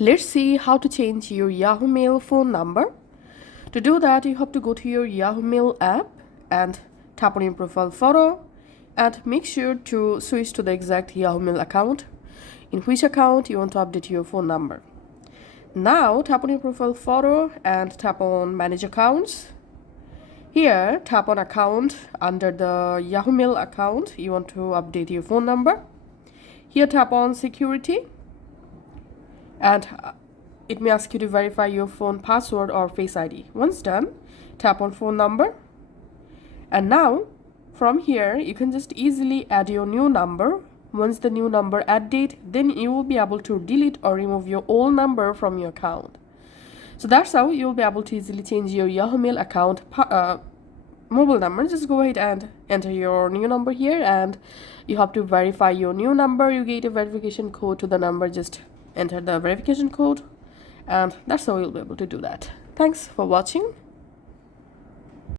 Let's see how to change your Yahoo Mail phone number. To do that, you have to go to your Yahoo Mail app and tap on your profile photo and make sure to switch to the exact Yahoo Mail account in which account you want to update your phone number. Now tap on your profile photo and tap on Manage Accounts. Here tap on Account. Under the Yahoo Mail account you want to update your phone number. Here tap on Security and it may ask you to verify your phone password or Face ID. Once done, tap on Phone Number, and now from here you can just easily add your new number. Once the new number add date, then you will be able to delete or remove your old number from your account. So that's how you'll be able to easily change your Yahoo Mail account mobile number. Just go ahead and enter your new number here, and you have to verify your new number. You get a verification code to the number. Just enter the verification code, and that's how you'll be able to do that. Thanks for watching.